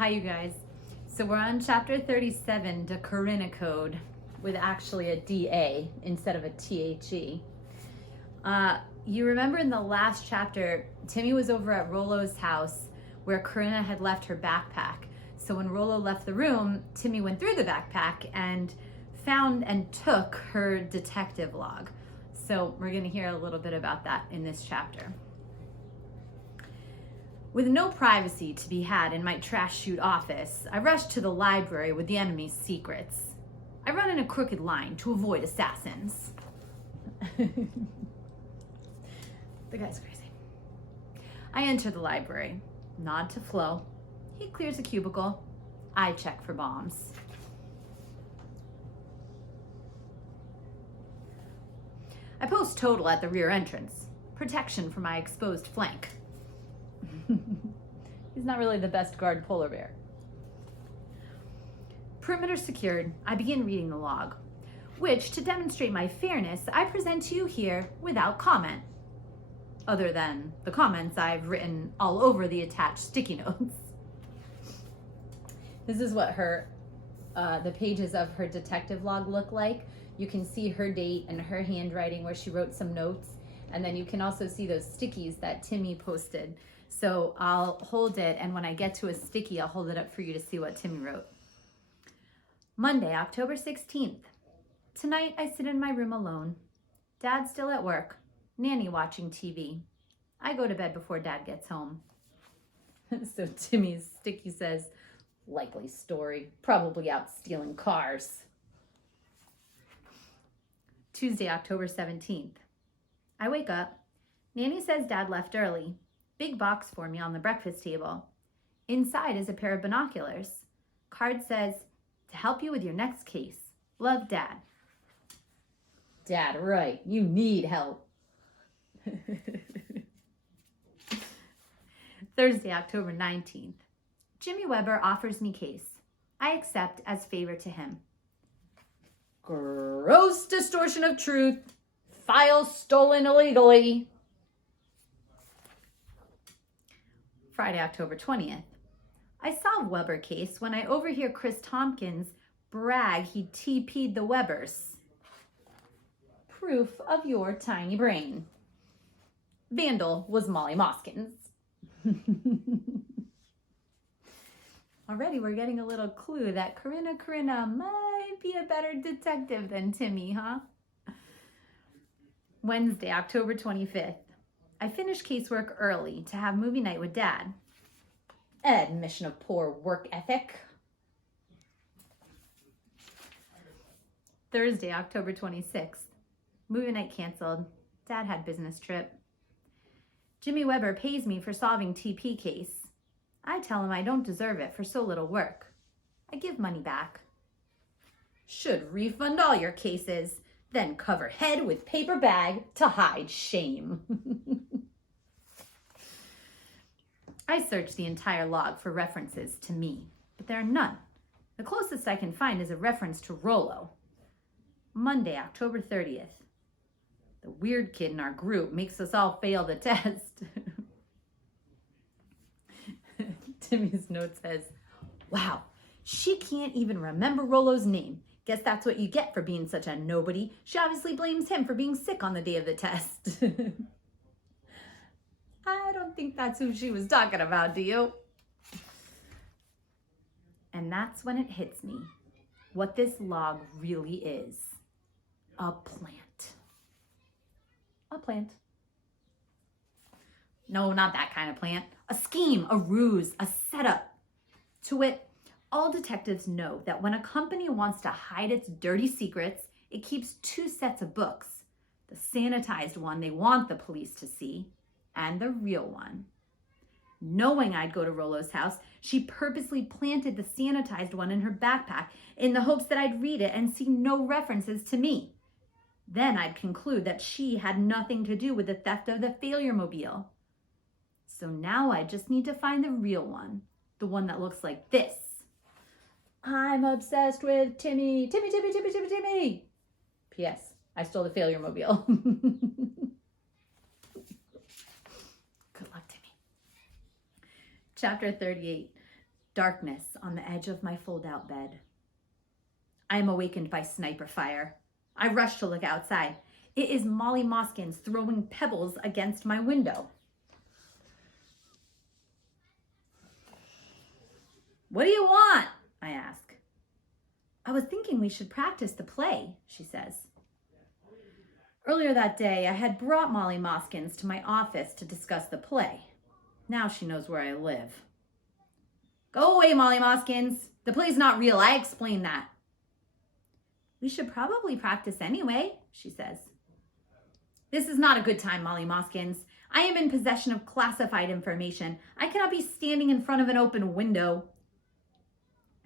Hi, you guys. So we're on chapter 37, the Corinna Code, with actually a DA instead of a THE. You remember in the last chapter, Timmy was over at Rollo's house where Corinna had left her backpack. So when Rollo left the room, Timmy went through the backpack and found and took her detective log. So we're going to hear a little bit about that in this chapter. With no privacy to be had in my trash chute office, I rush to the library with the enemy's secrets. I run in a crooked line to avoid assassins. The guy's crazy. I enter the library, nod to Flo. He clears a cubicle. I check for bombs. I post total at the rear entrance. Protection for my exposed flank. He's not really the best guard polar bear. Perimeter secured, I begin reading the log, which, to demonstrate my fairness, I present to you here without comment, other than the comments I've written all over the attached sticky notes. This is what the pages of her detective log look like. You can see her date and her handwriting where she wrote some notes, and then you can also see those stickies that Timmy posted. So I'll hold it, and when I get to a sticky, I'll hold it up for you to see what Timmy wrote. Monday, October 16th. Tonight I sit in my room alone. Dad's still at work. Nanny watching TV. I go to bed before Dad gets home. So Timmy's sticky says, likely story. Probably out stealing cars. Tuesday, October 17th. I wake up. Nanny says Dad left early. Big box for me on the breakfast table. Inside is a pair of binoculars. Card says, to help you with your next case. Love, Dad. Dad, right. You need help. Thursday, October 19th. Jimmy Weber offers me case. I accept as favor to him. Gross distortion of truth. File stolen illegally. Friday, October 20th. I solve Weber case when I overhear Chris Tompkins brag he TP'd the Webers. Proof of your tiny brain. Vandal was Molly Moskins. Already we're getting a little clue that Corinna might be a better detective than Timmy, huh? Wednesday, October 25th. I finished casework early to have movie night with Dad. Admission of poor work ethic. Thursday, October 26th. Movie night canceled. Dad had business trip. Jimmy Weber pays me for solving TP case. I tell him I don't deserve it for so little work. I give money back. Should refund all your cases, then cover head with paper bag to hide shame. I searched the entire log for references to me, but there are none. The closest I can find is a reference to Rollo. Monday, October 30th. The weird kid in our group makes us all fail the test. Timmy's note says, wow, she can't even remember Rollo's name. Guess that's what you get for being such a nobody. She obviously blames him for being sick on the day of the test. I don't think that's who she was talking about, do you? And that's when it hits me what this log really is. A plant. A plant. No, not that kind of plant. A scheme, a ruse, a setup. To wit, all detectives know that when a company wants to hide its dirty secrets, it keeps two sets of books. The sanitized one they want the police to see, and the real one. Knowing I'd go to Rollo's house, she purposely planted the sanitized one in her backpack in the hopes that I'd read it and see no references to me. Then I'd conclude that she had nothing to do with the theft of the failure mobile. So now I just need to find the real one, the one that looks like this. I'm obsessed with Timmy. Timmy, Timmy, Timmy, Timmy, Timmy. P.S. I stole the failure mobile. Good luck, Timmy. Chapter 38. darkness on the edge of my fold-out bed. I am awakened by sniper fire. I rush to look outside. It is Molly Moskins throwing pebbles against my window. "What do you want?" I ask. "I was thinking we should practice the play," she says. Earlier that day, I had brought Molly Moskins to my office to discuss the play. Now she knows where I live. "Go away, Molly Moskins. The play's not real. I explained that." "We should probably practice anyway," she says. "This is not a good time, Molly Moskins. I am in possession of classified information. I cannot be standing in front of an open window."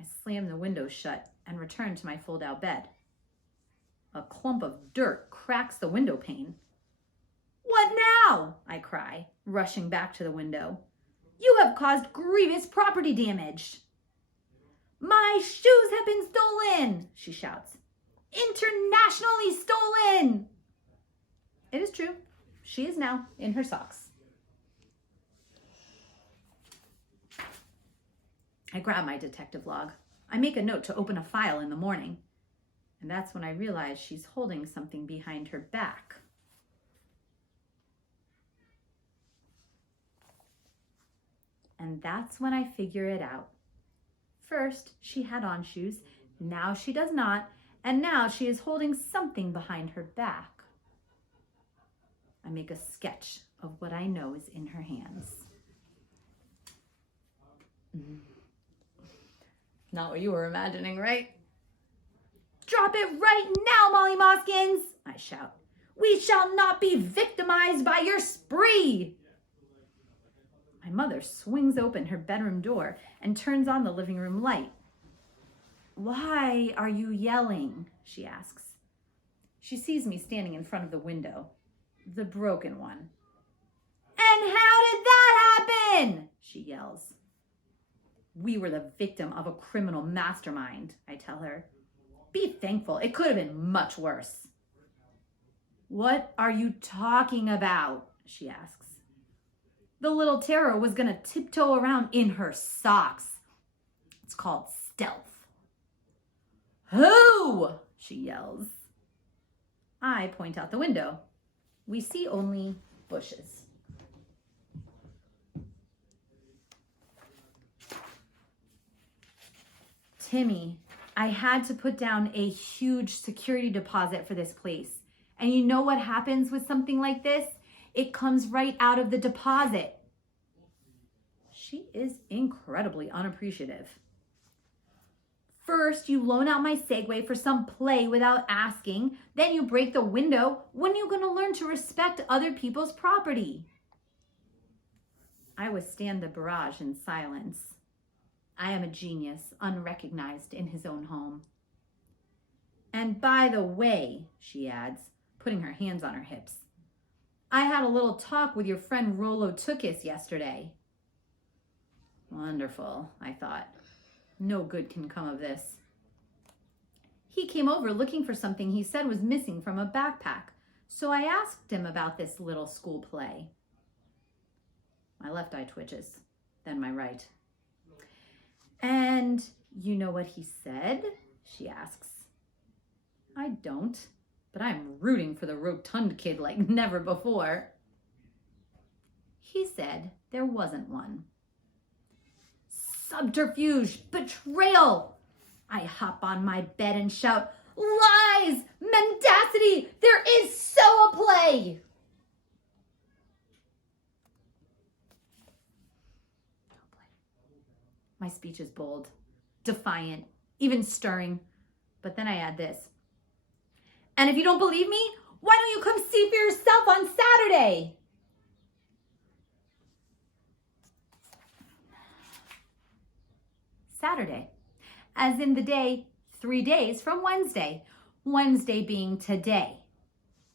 I slam the window shut and return to my fold-out bed. A clump of dirt cracks the window pane. "What now?" I cry, rushing back to the window. "You have caused grievous property damage." "My shoes have been stolen," she shouts. "Internationally stolen." It is true. She is now in her socks. I grab my detective log. I make a note to open a file in the morning. And that's when I realize she's holding something behind her back. And that's when I figure it out. First, she had on shoes. Now she does not. And now she is holding something behind her back. I make a sketch of what I know is in her hands. Not what you were imagining, right? "Drop it right now, Molly Moskins," I shout. "We shall not be victimized by your spree." My mother swings open her bedroom door and turns on the living room light. "Why are you yelling?" she asks. She sees me standing in front of the window, the broken one. "And how did that happen?" she yells. "We were the victim of a criminal mastermind," I tell her. "Be thankful. It could have been much worse." "What are you talking about?" she asks. "The little terror was going to tiptoe around in her socks. It's called stealth." "Who?" she yells. I point out the window. We see only bushes. "Timmy, I had to put down a huge security deposit for this place. And you know what happens with something like this? It comes right out of the deposit." She is incredibly unappreciative. "First, you loan out my Segway for some play without asking. Then you break the window. When are you going to learn to respect other people's property?" I withstand the barrage in silence. I am a genius, unrecognized in his own home. "And by the way," she adds, putting her hands on her hips, "I had a little talk with your friend Rolo Tukis yesterday." Wonderful, I thought. No good can come of this. He came over looking for something he said was missing from a backpack, so I asked him about this little school play. My left eye twitches, then my right. "And you know what he said?" she asks. I don't, but I'm rooting for the rotund kid like never before. He said there wasn't one. Subterfuge, betrayal. I hop on my bed and shout, "Lies! Mendacity! There is so a play!" My speech is bold, defiant, even stirring. But then I add this. "And if you don't believe me, why don't you come see for yourself on Saturday?" Saturday, as in the day 3 days from Wednesday, Wednesday being today.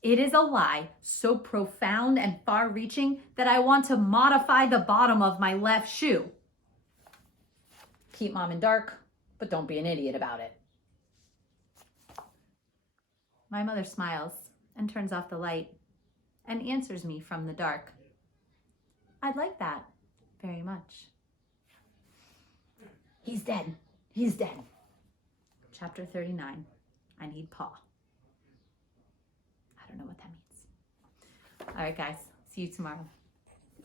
It is a lie so profound and far-reaching that I want to modify the bottom of my left shoe. Keep mom in dark, but don't be an idiot about it. My mother smiles and turns off the light and answers me from the dark. "I'd like that very much." He's dead. He's dead. Chapter 39, I need Pa. I don't know what that means. All right, guys. See you tomorrow.